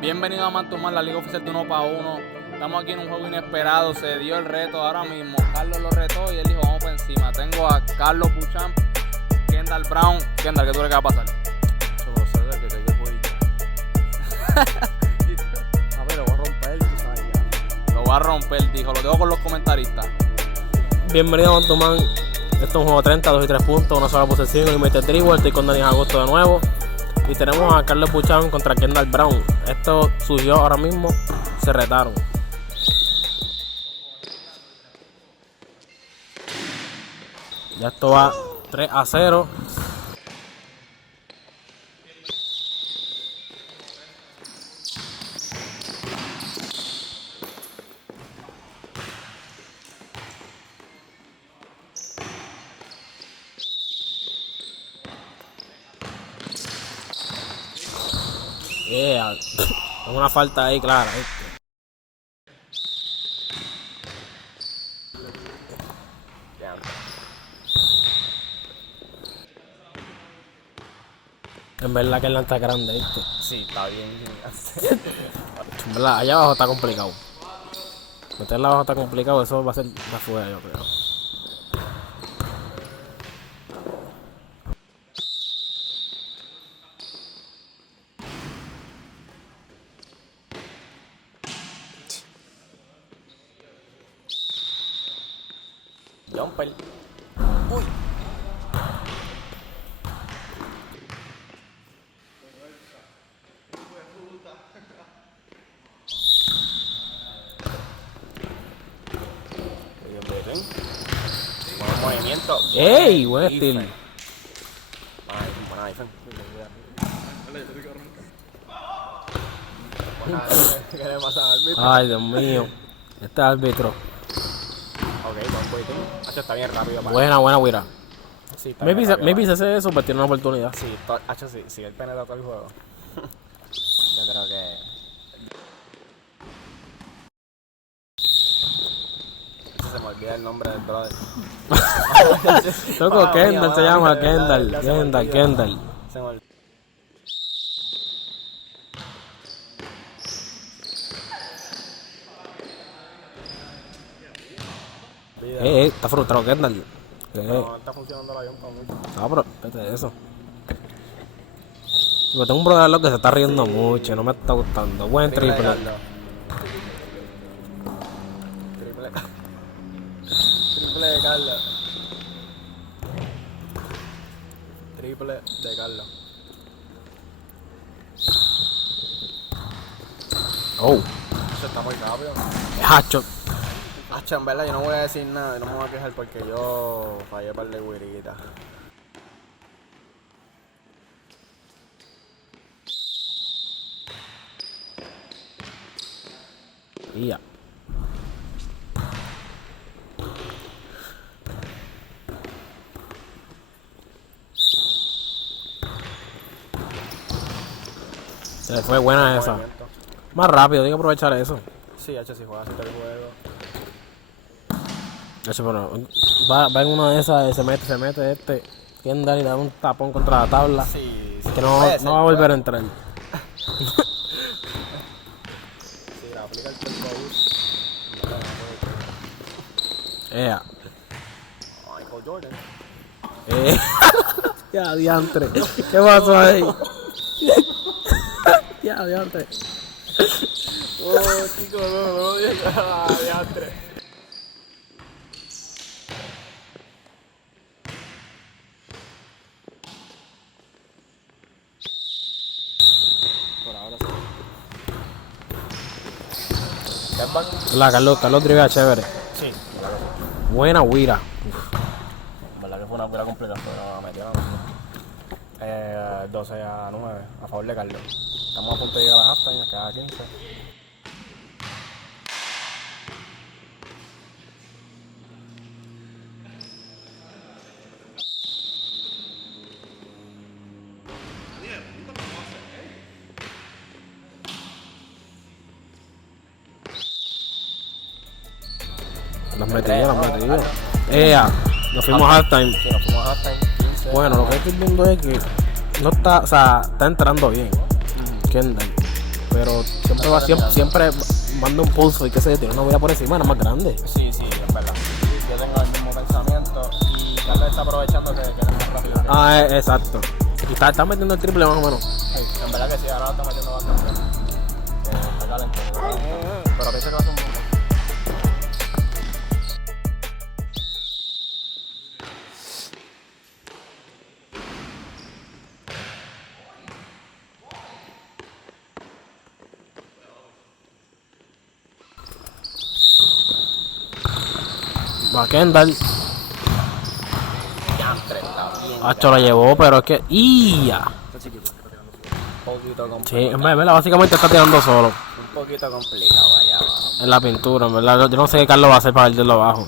Bienvenido a Mantumar, la liga oficial de 1-para-1. Estamos aquí en un juego inesperado, se dio el reto ahora mismo. Carlos lo retó y él dijo, vamos para encima. Tengo a Carlos Buchan, Kendall Brown. Kendall, ¿qué tú crees que va a pasar? Yo sé de que hay que poder ya. A ver, lo voy a romper, tú sabes ya. Lo va a romper, dijo. Lo dejo con los comentaristas. Bienvenido a Mantumar. Esto es un juego 30, 2 y 3 puntos, una sola posesión y Mr. Dribble. Estoy con Denis Agosto de nuevo. Y tenemos a Carlos Buchan contra Kendall Brown. Esto surgió ahora mismo, se retaron. Ya esto va 3-0. Yeah. Una falta ahí clara. En verdad que el está grande, ¿viste? Sí, está bien. En verdad, allá abajo está complicado. Meterla abajo está complicado, eso va a ser la fuga, yo creo. Jumper. Buen movimiento. ¡Ey! Buen estilo. Buena defensa. ¿Qué le pasa al árbitro? Ay, Dios mío. Este árbitro. Ok, buen waiting. Hacho, está bien rápido. Buena, Wira. Sí, está bien rápido, Maybe se hace eso, pero tiene una oportunidad. Sí, Hacho, sí, si él penetra todo el juego. Yo creo que... Se me olvida el nombre del brother. Loco, Kendall se llama, Se Kendall. me olvida. Está frustrado Kendall. No está funcionando el avión para mucho. No, pero vete de eso. Yo tengo un brother loco que se está riendo mucho, no me está gustando. Buen triple. Triple de Carlos. Triple de Carlos. Oh, Eso está muy rápido. hacho. Hacho, en verdad yo no voy a decir nada, no me voy a quejar porque yo fallé par de guiritas. Y ya. Se le fue buena esa. Movimiento. Más rápido, hay que aprovechar eso. Sí, Hacho, si juegas así todo el juego. Hacho, pero va en una de esas, se mete este. Kendall y le da un tapón contra la tabla. Sí, Que no va a volver a entrar. Sí, la aplica el turbo boost. Ea. Michael Jordan. Ya, diantre. ¿Qué pasó ahí? Ya, diantre. Oh, chico, no, diantre. Por ahora sí. Carlos drivea chévere. Sí, Buena Wira. verdad que fue una pura complicada, pero la metieron 12-9 a favor de Carlos. Estamos a punto de llegar a la halftime, nos queda 15. Las metió. Ea, nos fuimos a halftime. Sí, nos fuimos a halftime. 15. Bueno, lo que estoy viendo es que no está, o sea, está entrando bien. Kendall. pero siempre manda un pulso y qué sé yo, tiene una huella por encima, era más grande. Sí, es verdad. Yo tengo el mismo pensamiento y Carlos está aprovechando que es más rápido. Exacto. Y está metiendo el triple más o menos. Sí, en verdad que sí, ahora lo está metiendo bastante. Está calentito. Pero pienso que va a ser un poco. Va Kendall. Diantre, está bien. Hacho lo llevó, pero es que. ¡Ya! Un poquito Sí, complicado. en verdad, básicamente está tirando solo. Un poquito complicado allá abajo. En la pintura, en verdad. Yo no sé qué Carlos va a hacer para irlo abajo.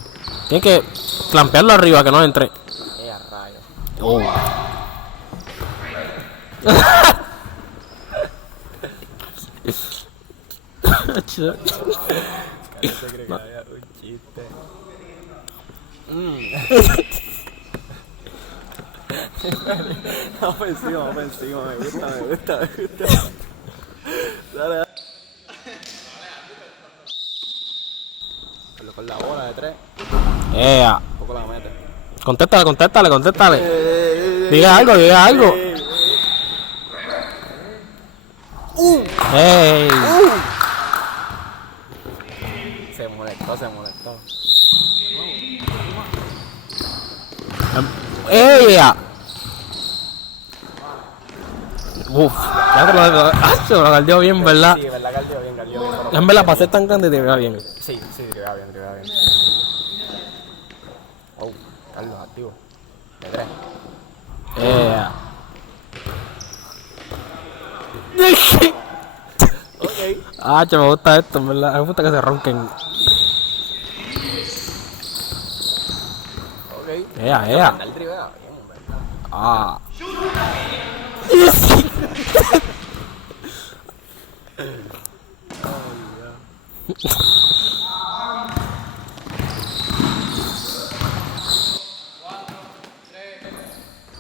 Tiene que clampearlo arriba, que no entre. A rayo. Oh. Carlos se cree que haya un chiste. Ofensivo, me gusta. Dale. Carlos con la bola de 3. Un poco la mete. Contéstale. Diga algo. ¡Ey! Se molestó. ¡Ey! Uf, ya te lo guardió bien, ¿verdad? Sí, verdad, cardio bien. Pero... En verdad, para ser tan grande te vea bien. Sí, te va bien. Oh, Carlos, activo. De 3. Ok. Me gusta esto, en verdad. Me gusta que se ronquen. Ok. Ea. El drivea bien, ¿verdad? Ah.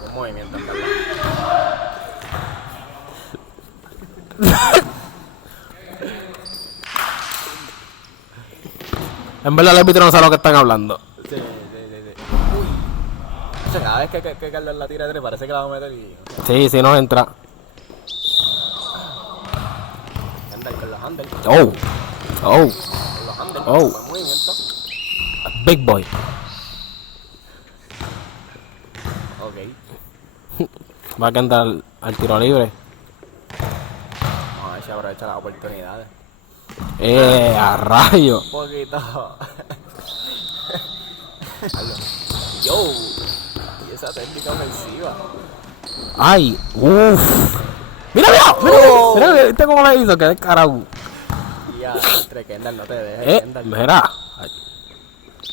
Un movimiento, en verdad. En verdad, el árbitro no sabe lo que están hablando. Sí. Uy. O sea, cada vez que Carlos la tira de 3 parece que la va a meter y... Sí, no entra. Handle con los handles. Oh. Con los handles. Oh. Buen movimiento. Big boy. Ok. Va a cantar al tiro libre. Vamos a ver si aprovecha las oportunidades. A rayo. Un poquito. Yo. Y esa técnica ofensiva. Ay, Mira, ¿viste cómo le hizo? Que descarado. Ya, entre Kendall, no te dejes, Kendall. Mira. Ay.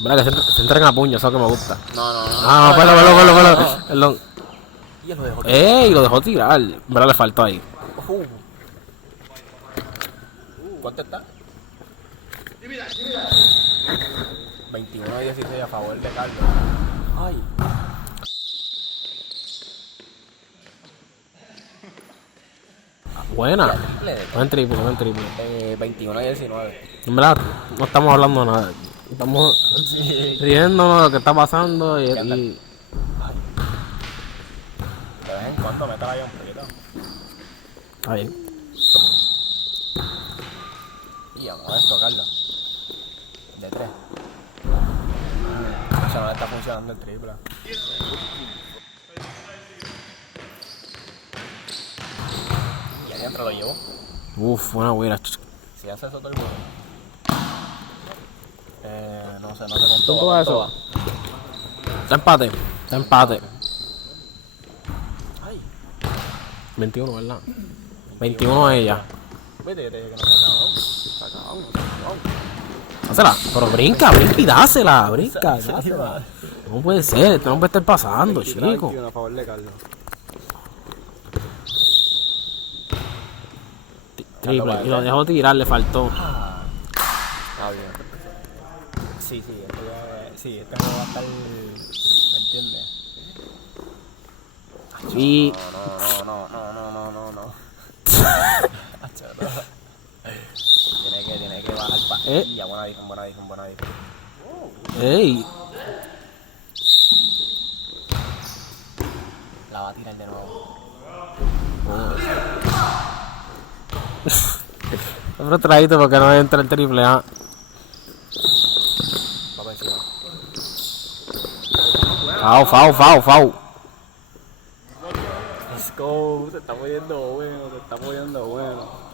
Mira que se entren a puño, eso es lo que me gusta. No. Perdón. Y él lo dejó. Lo dejó tirar. Mira, le faltó ahí. ¿Cuánto está? 21-16 a favor de Carlos. Ay. Buena. Triple. No en triple. 21-19. En verdad, no estamos hablando de nada. Estamos riéndonos de lo que está pasando y De vez en cuando me trae un poquito. está bien. Y vamos a esto, Carlos. De 3. O sea, no le está funcionando el triple. Y ahí adentro lo llevo. Buena güera. Si hace eso todo el mundo. No sé cuánto ¿Cuánto va. va eso? Está empate. Ay. 21, ¿verdad? 21 a ella. Vete que te dije que no se acabó. Dásela. Pero brinca y dásela. Dásela. No puede ser, esto no puede estar pasando, chico. A favor de Carlos. Triple. Y lo dejó tirar, le faltó. Ah, bien. Sí, este juego va a estar... ¿Me entiendes? Y. No. Ya, buena edición, buena edición, buena edición. ¡Ey! La va a tirar de nuevo. Frustradito porque no entra el triple A. Va para encima. Foul. Let's go. Se está poniendo bueno, se está poniendo bueno.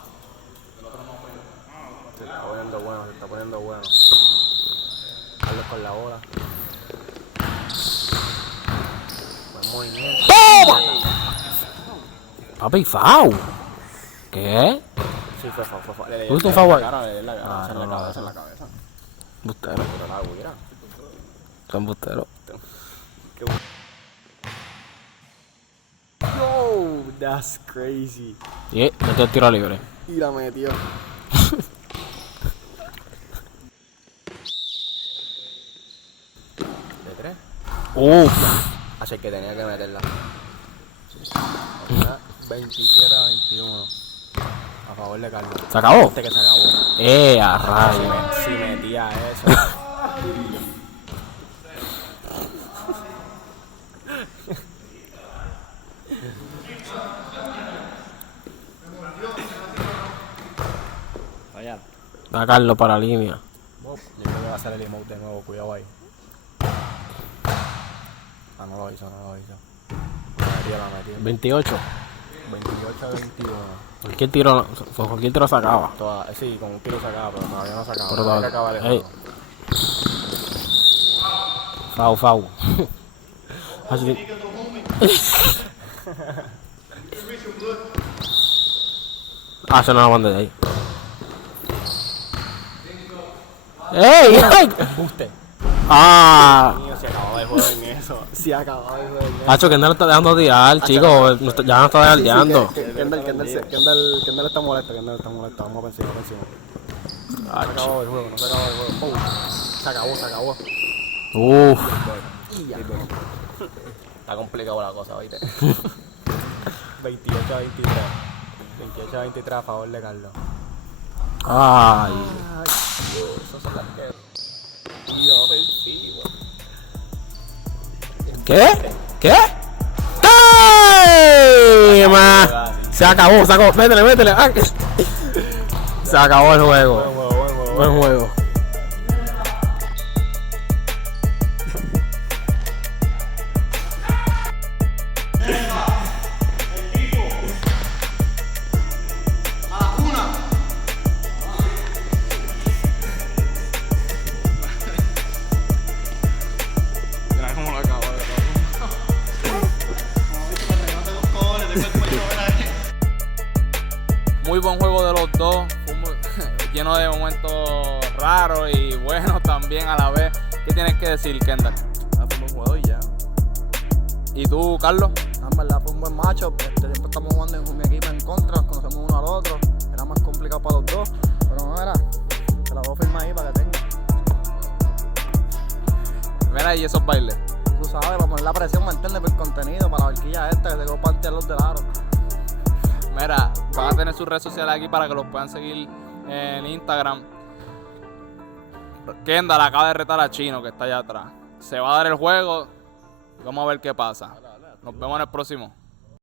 Se está poniendo bueno, se está poniendo bueno. Carlos con la bola. Buen movimiento. Papi, foul. ¿Qué? Sí, fue foul. ¿Justo un foul? En la cabeza, en la cabeza. Bustero. Pero la hubiera. Son busteros. Yo, that's crazy. Y metió el tiro libre. Y la metió. ¿De 3? Así que tenía que meterla. 27 a 21. A favor de Carlos. ¿Se acabó? Este que se acabó. A rayo. Si metía eso. Vaya. Da Carlos para la línea. Yo creo que va a hacer el emote de nuevo, cuidado ahí. Ah, no lo hizo. La metió. 28. 28 a 21. Cualquier tiro se acaba. Sí, con un tiro sacado, pero todavía no sacaba. Pero Todavía hay que acabar el ey. juego. Foul. Así. Se nos la mandé de ahí. ¡Ey! Buste. ¡Ah! Se acabó el juego en eso. Se acabó el juego en eso. Hacho, que no lo está dejando tirar, chico. Ya no está dejando. Kendall está molesto, Vamos para encima, No se acabó el juego, Se acabó. Y ya. Está complicado la cosa, ¿viste? 28 a 23. 28 a 23 a favor de Carlos. Ay. Eso son las que... Y ofensivo. ¿Qué? ¡Ay! Se acabó. Métele. Ah. Se acabó el juego. Buen juego. Muy buen juego de los dos, lleno de momentos raros y buenos también a la vez. ¿Qué tienes que decir, Kendall? Fue un juego y ya. ¿Y tú, Carlos? En verdad fue un buen macho. Siempre estamos jugando en un equipo en contra, nos conocemos uno al otro. Era más complicado para los dos, pero no era. Te la voy a firmar ahí para que tenga. Mira ahí esos bailes. Tú sabes, para poner la presión, ¿me entiendes? Por el contenido, para la horquilla esta que se quedó para los del aro. Mira, van a tener sus redes sociales aquí para que los puedan seguir en Instagram. Kendall acaba de retar a Chino, que está allá atrás. Se va a dar el juego. Vamos a ver qué pasa. Nos vemos en el próximo.